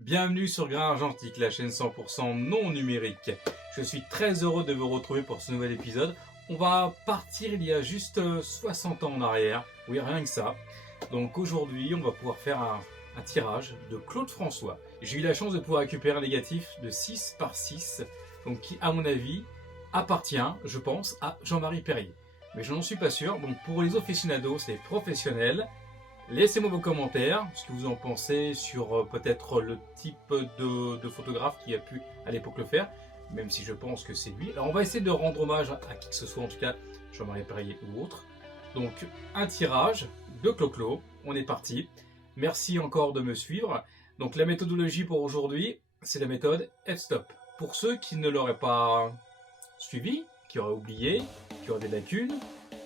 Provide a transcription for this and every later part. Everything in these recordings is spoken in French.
Bienvenue sur Grain Argentique, la chaîne 100% non numérique. Je suis très heureux de vous retrouver pour ce nouvel épisode. On va partir il y a juste 60 ans en arrière, oui rien que ça. Donc aujourd'hui on va pouvoir faire un tirage de Claude François. J'ai eu la chance de pouvoir récupérer un négatif de 6 par 6, donc qui à mon avis appartient, je pense, à Jean-Marie Perrier. Mais je n'en suis pas sûr, donc pour les aficionados, les professionnels, laissez-moi vos commentaires, ce que vous en pensez sur peut-être le type de photographe qui a pu à l'époque le faire, même si je pense que c'est lui. Alors on va essayer de rendre hommage à qui que ce soit, en tout cas Jean-Marie Perrier ou autre. Donc un tirage de Clo-Clo, on est parti. Merci encore de me suivre. Donc la méthodologie pour aujourd'hui, c'est la méthode f-stop. Pour ceux qui ne l'auraient pas suivi, qui auraient oublié, qui auraient des lacunes,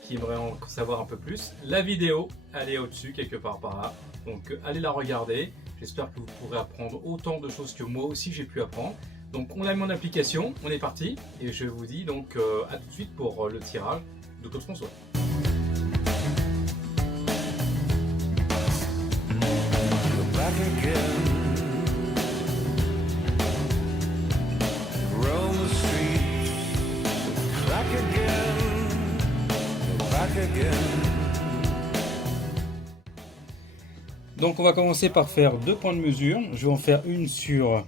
qui aimerait en savoir un peu plus, la vidéo, elle est au-dessus, quelque part par là. Donc allez la regarder. J'espère que vous pourrez apprendre autant de choses que moi aussi j'ai pu apprendre. Donc on l'a mis en application, on est parti. Et je vous dis donc à tout de suite pour le tirage de Claude François. Donc on va commencer par faire deux points de mesure. Je vais en faire une sur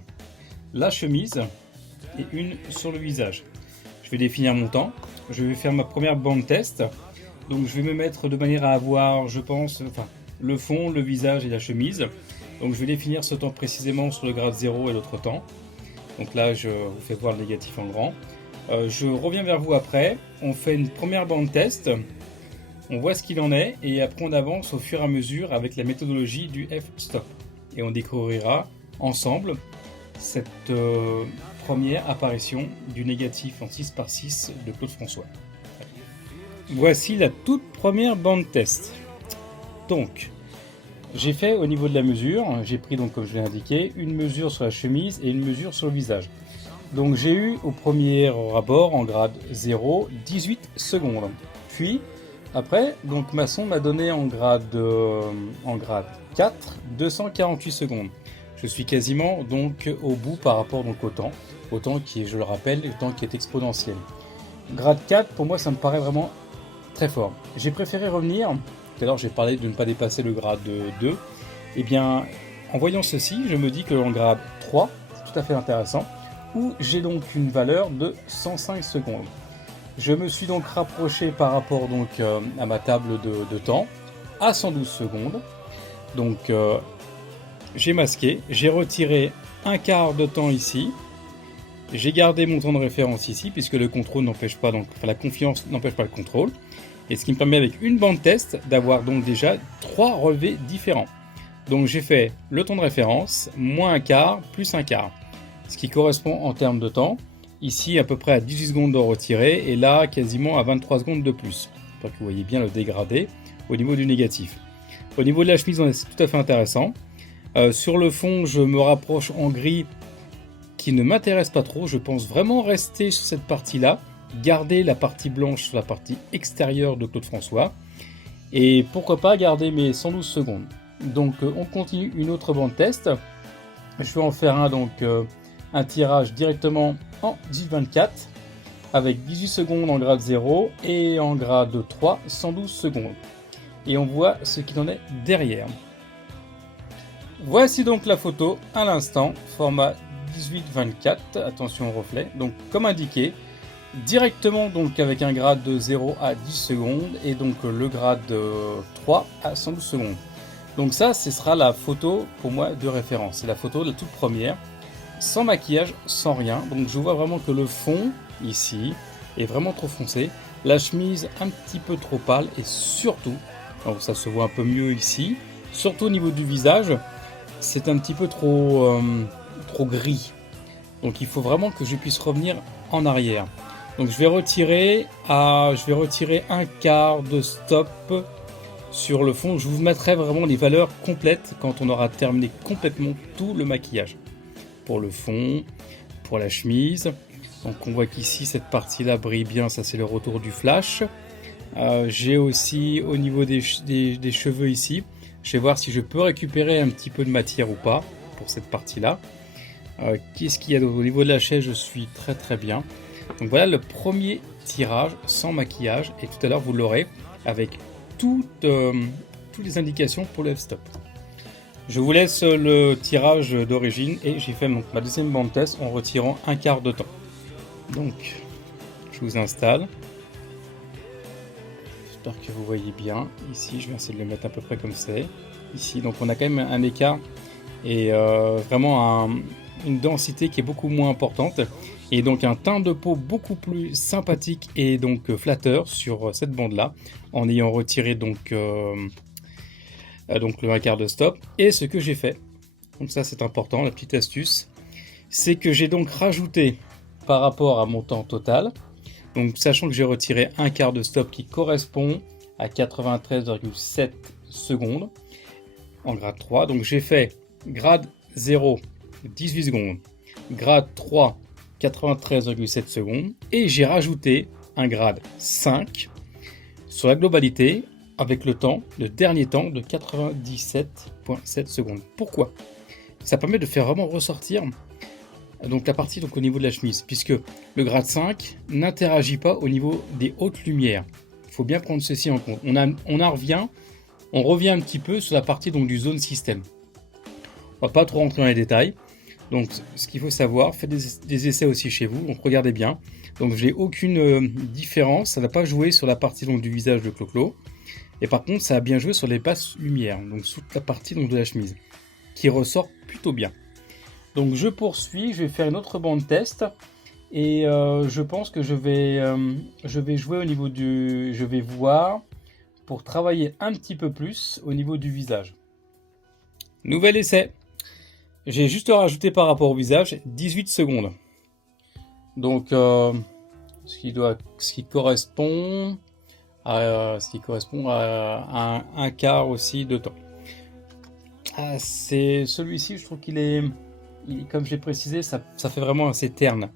la chemise et une sur le visage. Je vais définir mon temps. Je vais faire ma première bande test. Donc je vais me mettre de manière à avoir, je pense, le fond, le visage et la chemise. Donc je vais définir ce temps précisément sur le grade 0 et l'autre temps. Donc là je vous fais voir le négatif en grand. Je reviens vers vous après. On fait une première bande test. On voit ce qu'il en est et après on avance au fur et à mesure avec la méthodologie du f-stop. Et on découvrira ensemble cette première apparition du négatif en 6 par 6 de Claude François. Voici la toute première bande test. Donc, j'ai fait au niveau de la mesure, j'ai pris donc comme je l'ai indiqué, une mesure sur la chemise et une mesure sur le visage. Donc j'ai eu au premier rapport en grade 0, 18 secondes. Puis après, donc ma sonde m'a donné en grade 4, 248 secondes. Je suis quasiment donc au bout par rapport donc au temps qui est, je le rappelle, le temps qui est exponentiel. Grade 4, pour moi, ça me paraît vraiment très fort. J'ai préféré revenir, tout à l'heure j'ai parlé de ne pas dépasser le grade 2, et bien en voyant ceci, je me dis que en grade 3, c'est tout à fait intéressant, où j'ai donc une valeur de 105 secondes. Je me suis donc rapproché par rapport donc à ma table de temps à 112 secondes. Donc j'ai masqué, j'ai retiré un quart de temps ici. J'ai gardé mon temps de référence ici puisque le contrôle n'empêche pas, donc la confiance n'empêche pas le contrôle. Et ce qui me permet avec une bande test d'avoir donc déjà 3 relevés différents. Donc j'ai fait le temps de référence moins un quart plus un quart. Ce qui correspond en termes de temps. Ici à peu près à 18 secondes de retirer et là quasiment à 23 secondes de plus. J'espère que vous voyez bien le dégradé au niveau du négatif. Au niveau de la chemise, c'est tout à fait intéressant. Sur le fond, je me rapproche en gris qui ne m'intéresse pas trop. Je pense vraiment rester sur cette partie-là, garder la partie blanche sur la partie extérieure de Claude François et pourquoi pas garder mes 112 secondes. Donc on continue une autre bande test. Je vais en faire un tirage directement en 18-24 avec 18 secondes en grade 0 et en grade 3 112 secondes et on voit ce qu'il en est derrière. Voici donc la photo à l'instant, format 18-24, attention au reflet, donc comme indiqué directement donc avec un grade de 0 à 10 secondes et donc le grade 3 à 112 secondes. Donc ça, ce sera la photo pour moi de référence, c'est la photo de la toute première, sans maquillage, sans rien. Donc je vois vraiment que le fond ici est vraiment trop foncé, la chemise un petit peu trop pâle et surtout, alors ça se voit un peu mieux ici, surtout au niveau du visage, c'est un petit peu trop gris. Donc il faut vraiment que je puisse revenir en arrière. Donc je vais retirer un quart de stop sur le fond. Je vous mettrai vraiment les valeurs complètes quand on aura terminé complètement tout le maquillage. Pour le fond, pour la chemise. Donc on voit qu'ici cette partie là brille bien, ça c'est le retour du flash. J'ai aussi au niveau des cheveux ici, je vais voir si je peux récupérer un petit peu de matière ou pas. pour cette partie-là. Qu'est-ce qu'il y a d'autre? Au niveau de la chaise, je suis très très bien. Donc voilà le premier tirage sans maquillage, et tout à l'heure vous l'aurez avec toutes les indications pour le f-stop. Je vous laisse le tirage d'origine et j'ai fait donc ma deuxième bande test en retirant un quart de temps. Donc je vous installe. J'espère que vous voyez bien. Ici je vais essayer de le mettre à peu près comme c'est. Ici donc on a quand même un écart et vraiment une densité qui est beaucoup moins importante. Et donc un teint de peau beaucoup plus sympathique et donc flatteur sur cette bande là, en ayant retiré donc le un quart de stop. Et ce que j'ai fait, donc ça c'est important, la petite astuce, c'est que j'ai donc rajouté par rapport à mon temps total, donc sachant que j'ai retiré un quart de stop qui correspond à 93,7 secondes en grade 3, donc j'ai fait grade 0 18 secondes, grade 3 93,7 secondes, et j'ai rajouté un grade 5 sur la globalité avec le dernier temps de 97,7 secondes. Pourquoi? Ça permet de faire vraiment ressortir donc la partie donc au niveau de la chemise, puisque le grade 5 n'interagit pas au niveau des hautes lumières. Il faut bien prendre ceci en compte. On revient un petit peu sur la partie donc du zone système. On va pas trop rentrer dans les détails. Donc ce qu'il faut savoir, faites des essais aussi chez vous, donc regardez bien. Donc j'ai aucune différence, ça n'a pas joué sur la partie donc, du visage de Clo-Clo. Et par contre ça a bien joué sur les basses lumières, donc sur toute la partie donc, de la chemise, qui ressort plutôt bien. Donc je poursuis, je vais faire une autre bande test. Et je pense que je vais jouer au niveau du... Je vais voir pour travailler un petit peu plus au niveau du visage. Nouvel essai. J'ai juste rajouté par rapport au visage 18 secondes. Donc ce qui correspond à un quart aussi de temps. C'est celui-ci, je trouve qu'il est, comme je l'ai précisé, ça fait vraiment assez terne.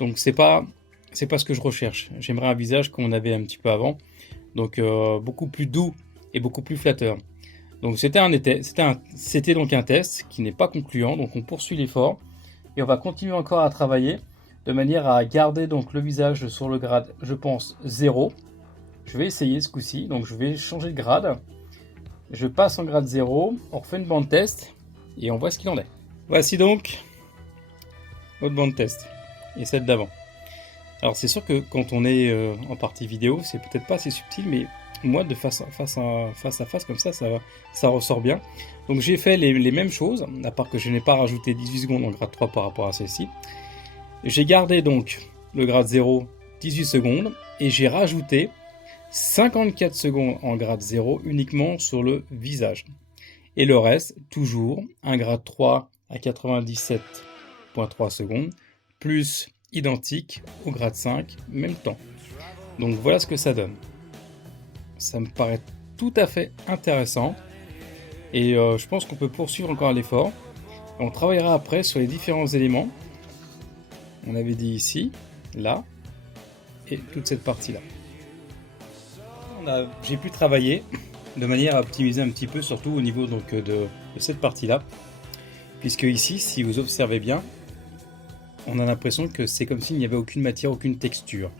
Donc c'est pas ce que je recherche. J'aimerais un visage qu'on avait un petit peu avant, donc beaucoup plus doux et beaucoup plus flatteur. Donc c'était donc un test qui n'est pas concluant, donc on poursuit l'effort et on va continuer encore à travailler de manière à garder donc le visage sur le grade, je pense 0. Je vais essayer ce coup-ci, donc je vais changer de grade. Je passe en grade 0, on refait une bande test et on voit ce qu'il en est. Voici donc notre bande test et celle d'avant. Alors c'est sûr que quand on est en partie vidéo, c'est peut-être pas assez subtil, mais moi de face à face comme ça ressort bien. Donc j'ai fait les mêmes choses, à part que je n'ai pas rajouté 18 secondes en grade 3 par rapport à celle-ci. J'ai gardé donc le grade 0 18 secondes et j'ai rajouté 54 secondes en grade 0 uniquement sur le visage. Et le reste, toujours un grade 3 à 97,3 secondes, plus identique au grade 5, même temps. Donc voilà ce que ça donne. Ça me paraît tout à fait intéressant et je pense qu'on peut poursuivre encore l'effort. On travaillera après sur les différents éléments. On avait dit ici, là et toute cette partie-là. J'ai pu travailler de manière à optimiser un petit peu, surtout au niveau donc, de cette partie-là, puisque ici, si vous observez bien, on a l'impression que c'est comme s'il n'y avait aucune matière, aucune texture.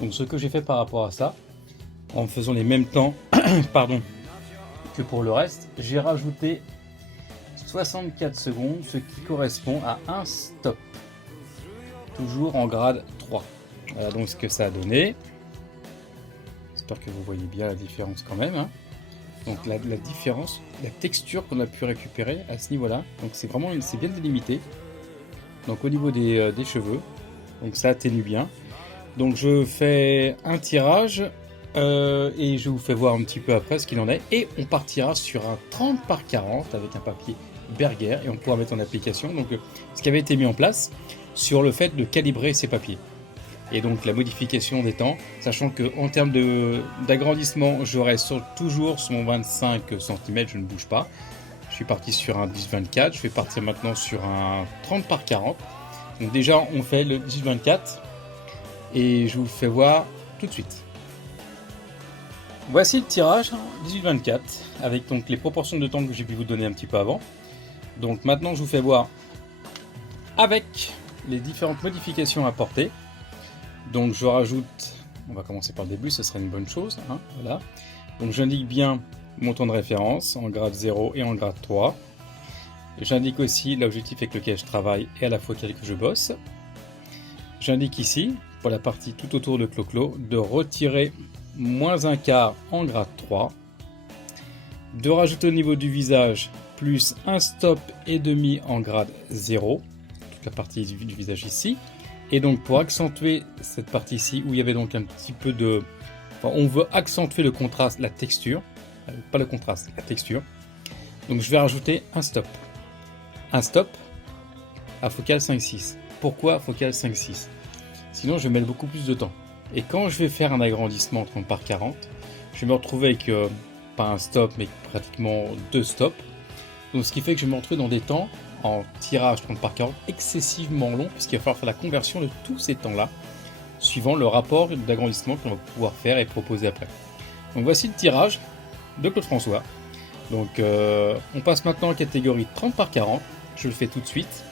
Donc ce que j'ai fait par rapport à ça, en faisant les mêmes temps pardon, que pour le reste, j'ai rajouté 64 secondes, ce qui correspond à un stop, toujours en grade 3. Voilà donc ce que ça a donné. J'espère que vous voyez bien la différence quand même, hein. Donc la différence, la texture qu'on a pu récupérer à ce niveau là, donc c'est vraiment c'est bien délimité. Donc au niveau des cheveux, donc ça atténue bien. Donc je fais un tirage et je vous fais voir un petit peu après ce qu'il en est. Et on partira sur un 30 par 40 avec un papier Berger et on pourra mettre en application donc ce qui avait été mis en place sur le fait de calibrer ces papiers. Et donc la modification des temps, sachant qu'en termes d'agrandissement, j'aurai toujours sur mon 25 cm, je ne bouge pas. Je suis parti sur un 10-24, je vais partir maintenant sur un 30 par 40. Donc déjà on fait le 10-24 et je vous fais voir tout de suite. Voici le tirage 18-24 avec donc les proportions de temps que j'ai pu vous donner un petit peu avant. Donc maintenant je vous fais voir avec les différentes modifications apportées. Donc je rajoute, on va commencer par le début, ce serait une bonne chose, hein, voilà. Donc j'indique bien mon temps de référence en grade 0 et en grade 3. J'indique aussi l'objectif avec lequel je travaille et à la focale que je bosse. J'indique ici, pour la partie tout autour de Clo-Clo, de retirer moins un quart en grade 3, de rajouter au niveau du visage plus un stop et demi en grade 0, toute la partie du visage ici. Et donc pour accentuer cette partie ici, où il y avait donc un petit peu de... Enfin, on veut accentuer le contraste, la texture, pas le contraste, la texture. Donc je vais rajouter un stop. Un stop à focale 5-6. Pourquoi focale 5-6? Sinon je vais mettre beaucoup plus de temps. Et quand je vais faire un agrandissement 30 par 40, je vais me retrouver avec pas un stop mais pratiquement 2 stops. Donc ce qui fait que je vais me retrouver dans des temps en tirage 30 par 40 excessivement long, parce qu'il va falloir faire la conversion de tous ces temps-là, suivant le rapport d'agrandissement qu'on va pouvoir faire et proposer après. Donc voici le tirage de Claude François. Donc on passe maintenant en catégorie 30 par 40, je le fais tout de suite.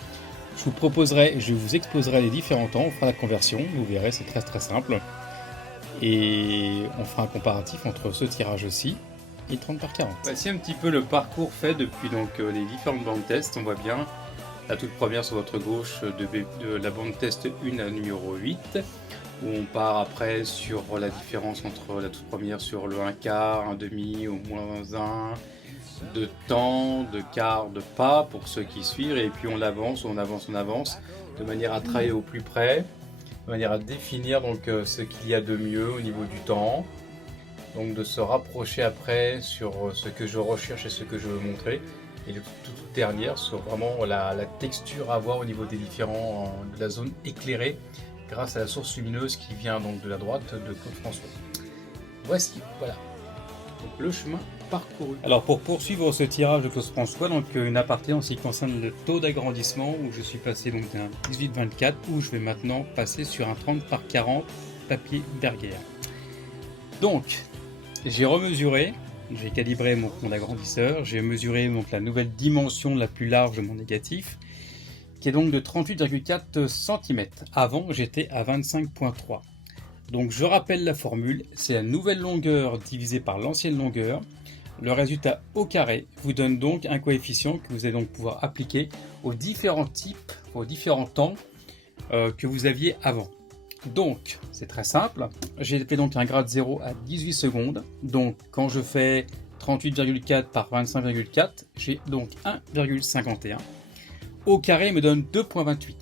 Je vous proposerai, je vous exposerai les différents temps, on fera la conversion, vous verrez, c'est très simple. Et on fera un comparatif entre ce tirage-ci et 30 par 40. Voici un petit peu le parcours fait depuis donc, les différentes bandes test. On voit bien la toute première sur votre gauche de la bande test 1 à numéro 8, où on part après sur la différence entre la toute première sur le 1 quart, 1 demi, au moins 1, de temps, de quart, de pas pour ceux qui suivent, et puis on avance, de manière à travailler au plus près, de manière à définir donc ce qu'il y a de mieux au niveau du temps, donc de se rapprocher après sur ce que je recherche et ce que je veux montrer, et de toute dernière sur vraiment la texture à voir au niveau des différents de la zone éclairée grâce à la source lumineuse qui vient donc de la droite de Claude François. Voici, voilà, donc le chemin parcouru. Alors pour poursuivre ce tirage de Claude François, donc une aparté en ce qui concerne le taux d'agrandissement, où je suis passé donc d'un 18-24, où je vais maintenant passer sur un 30 par 40 papier Bergère. Donc j'ai remesuré, j'ai calibré mon agrandisseur, j'ai mesuré donc la nouvelle dimension la plus large de mon négatif, qui est donc de 38,4 cm. Avant j'étais à 25,3. Donc je rappelle la formule, c'est la nouvelle longueur divisée par l'ancienne longueur. Le résultat au carré vous donne donc un coefficient que vous allez donc pouvoir appliquer aux différents types, aux différents temps que vous aviez avant. Donc c'est très simple, j'ai fait donc un grade 0 à 18 secondes. Donc quand je fais 38,4 par 25,4, j'ai donc 1,51. Au carré me donne 2,28.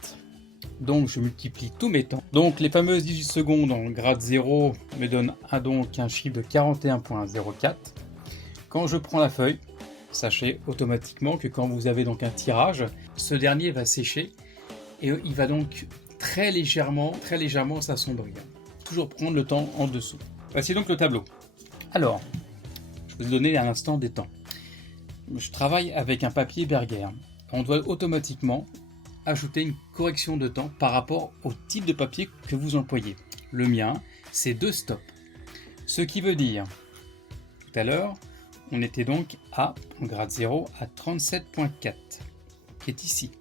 Donc je multiplie tous mes temps. Donc les fameuses 18 secondes en grade 0 me donnent donc un chiffre de 41,04. Quand je prends la feuille, sachez automatiquement que quand vous avez donc un tirage, ce dernier va sécher et il va donc très légèrement s'assombrir. Toujours prendre le temps en dessous. Voici donc le tableau. Alors, je vais vous donner à l'instant des temps. Je travaille avec un papier Bergère. On doit automatiquement ajouter une correction de temps par rapport au type de papier que vous employez. Le mien, c'est 2 stops. Ce qui veut dire, tout à l'heure, on était donc en grade 0 à 37,4, qui est ici.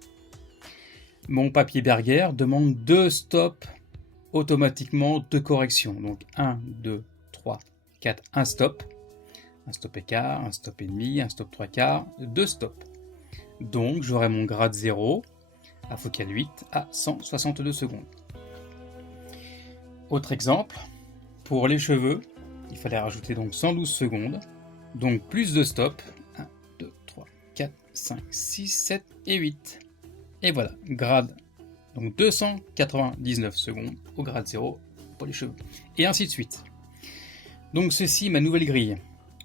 Mon papier Bergère demande 2 stops automatiquement de correction. Donc 1, 2, 3, 4, un stop et quart, un stop et demi, un stop 3 quarts, 2 stops. Donc j'aurai mon grade 0 à focale 8 à 162 secondes. Autre exemple, pour les cheveux, il fallait rajouter donc 112 secondes, donc plus de stops, 1, 2, 3, 4, 5, 6, 7 et 8. Et voilà, grade, donc 299 secondes au grade 0 pour les cheveux. Et ainsi de suite. Donc ceci, ma nouvelle grille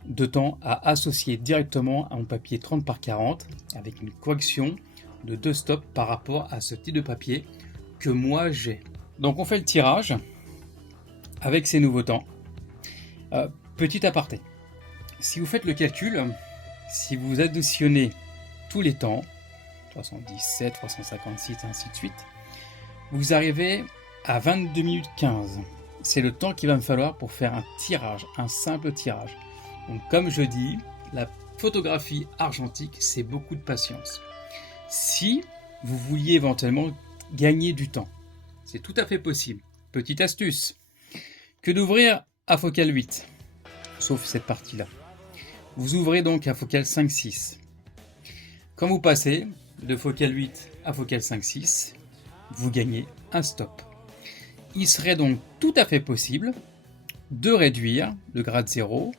de temps à associer directement à mon papier 30 par 40 avec une correction de 2 stops par rapport à ce type de papier que moi j'ai. Donc on fait le tirage avec ces nouveaux temps. Petit aparté, si vous faites le calcul, si vous additionnez tous les temps, 317, 356, ainsi de suite, vous arrivez à 22 minutes 15. C'est le temps qu'il va me falloir pour faire un tirage, un simple tirage. Donc comme je dis, la photographie argentique, c'est beaucoup de patience. Si vous vouliez éventuellement gagner du temps, c'est tout à fait possible. Petite astuce, que d'ouvrir à focale 8, sauf cette partie-là. Vous ouvrez donc à focale 5-6. Quand vous passez de focale 8 à focale 5-6, vous gagnez un stop. Il serait donc tout à fait possible de réduire le grade 0,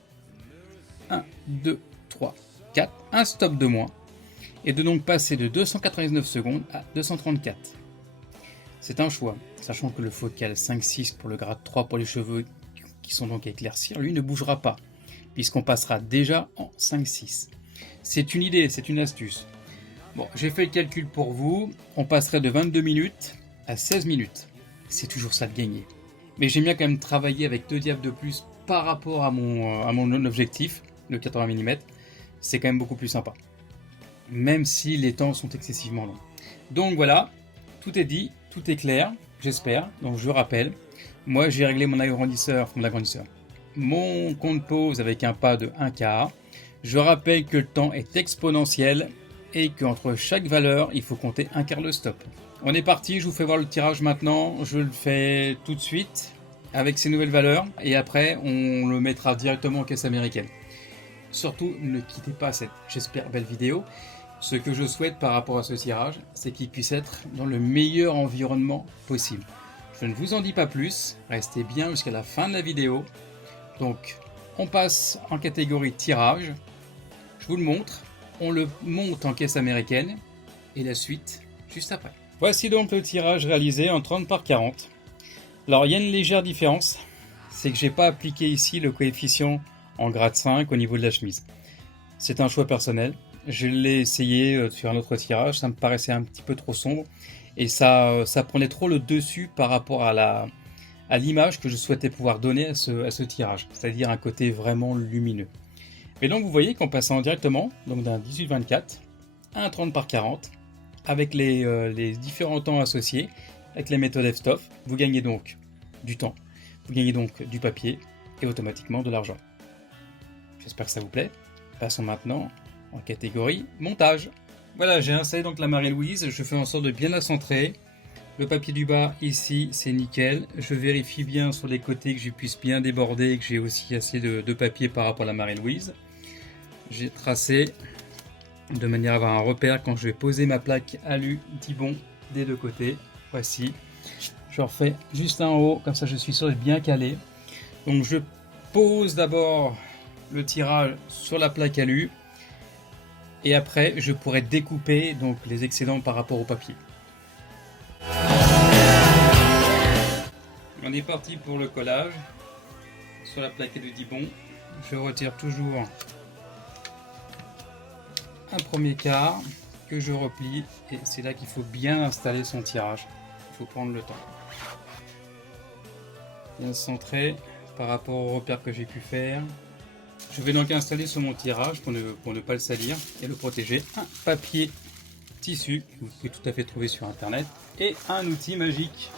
1, 2, 3, 4, un stop de moins, et de donc passer de 299 secondes à 234. C'est un choix, sachant que le focal 5-6 pour le grade 3 pour les cheveux qui sont donc à éclaircir, lui ne bougera pas, puisqu'on passera déjà en 5-6. C'est une idée, c'est une astuce. Bon, j'ai fait le calcul pour vous, on passerait de 22 minutes à 16 minutes. C'est toujours ça de gagner. Mais j'aime bien quand même travailler avec 2 diaples de plus par rapport à mon objectif, le 80 mm. C'est quand même beaucoup plus sympa. Même si les temps sont excessivement longs. Donc voilà, tout est dit, tout est clair, j'espère. Donc je rappelle, moi j'ai réglé mon agrandisseur, mon compte pause avec un pas de 1 quart. Je rappelle que le temps est exponentiel et qu'entre chaque valeur, il faut compter 1 quart de stop. On est parti, je vous fais voir le tirage maintenant, je le fais tout de suite avec ces nouvelles valeurs et après on le mettra directement en caisse américaine. Surtout ne quittez pas cette, j'espère, belle vidéo. Ce que je souhaite par rapport à ce tirage, c'est qu'il puisse être dans le meilleur environnement possible. Je ne vous en dis pas plus, restez bien jusqu'à la fin de la vidéo. Donc on passe en catégorie tirage, je vous le montre, on le monte en caisse américaine et la suite juste après. Voici donc le tirage réalisé en 30 par 40. Alors il y a une légère différence, c'est que j'ai pas appliqué ici le coefficient en grade 5 au niveau de la chemise. C'est un choix personnel, je l'ai essayé de faire un autre tirage, ça me paraissait un petit peu trop sombre et ça prenait trop le dessus par rapport à l'image que je souhaitais pouvoir donner à ce tirage, c'est-à-dire un côté vraiment lumineux. Mais donc vous voyez qu'en passant directement donc d'un 18-24 à un 30 par 40, avec les différents temps associés, avec la méthode f-stop, vous gagnez donc du temps, vous gagnez donc du papier et automatiquement de l'argent. J'espère que ça vous plaît. Passons maintenant en catégorie montage. Voilà, j'ai installé donc la Marie-Louise, je fais en sorte de bien la centrer. Le papier du bas ici, c'est nickel. Je vérifie bien sur les côtés que je puisse bien déborder et que j'ai aussi assez de papier par rapport à la Marie-Louise. J'ai tracé de manière à avoir un repère quand je vais poser ma plaque alu Dibond des deux côtés. Voici. Je refais juste un en haut, comme ça je suis sûr d'être bien calé. Donc je pose d'abord le tirage sur la plaque alu et après je pourrais découper donc les excédents par rapport au papier. On est parti pour le collage sur la plaque de Dibond. Je retire toujours un premier quart que je replie et c'est là qu'il faut bien installer son tirage. Il faut prendre le temps. Bien centré par rapport au repère que j'ai pu faire. Je vais donc installer sur mon tirage pour ne pas le salir et le protéger un papier tissu que vous pouvez tout à fait trouver sur internet et un outil magique.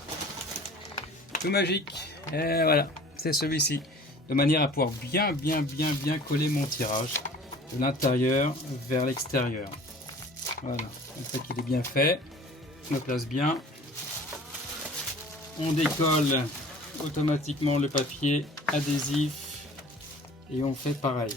Tout magique, et voilà, c'est celui-ci, de manière à pouvoir bien coller mon tirage de l'intérieur vers l'extérieur. Voilà, une fois qu'il est bien fait, on le place bien, on décolle automatiquement le papier adhésif et on fait pareil.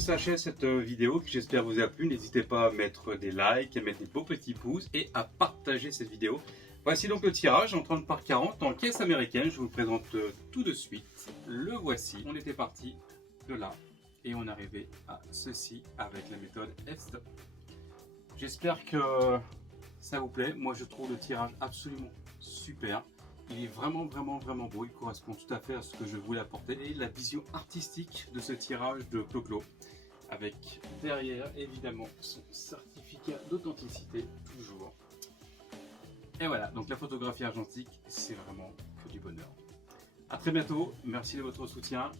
S'achève cette vidéo qui j'espère vous a plu. N'hésitez pas à mettre des likes, à mettre des beaux petits pouces et à partager cette vidéo. Voici donc le tirage en 30 par 40 en caisse américaine. Je vous le présente tout de suite. Le voici. On était parti de là et on arrivait à ceci avec la méthode f-stop. J'espère que ça vous plaît. Moi je trouve le tirage absolument super. Il est vraiment beau, il correspond tout à fait à ce que je voulais apporter. Et la vision artistique de ce tirage de Clo-Clo, avec derrière évidemment son certificat d'authenticité, toujours. Et voilà, donc la photographie argentique, c'est vraiment que du bonheur. A très bientôt, merci de votre soutien,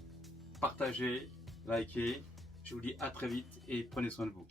partagez, likez, je vous dis à très vite et prenez soin de vous.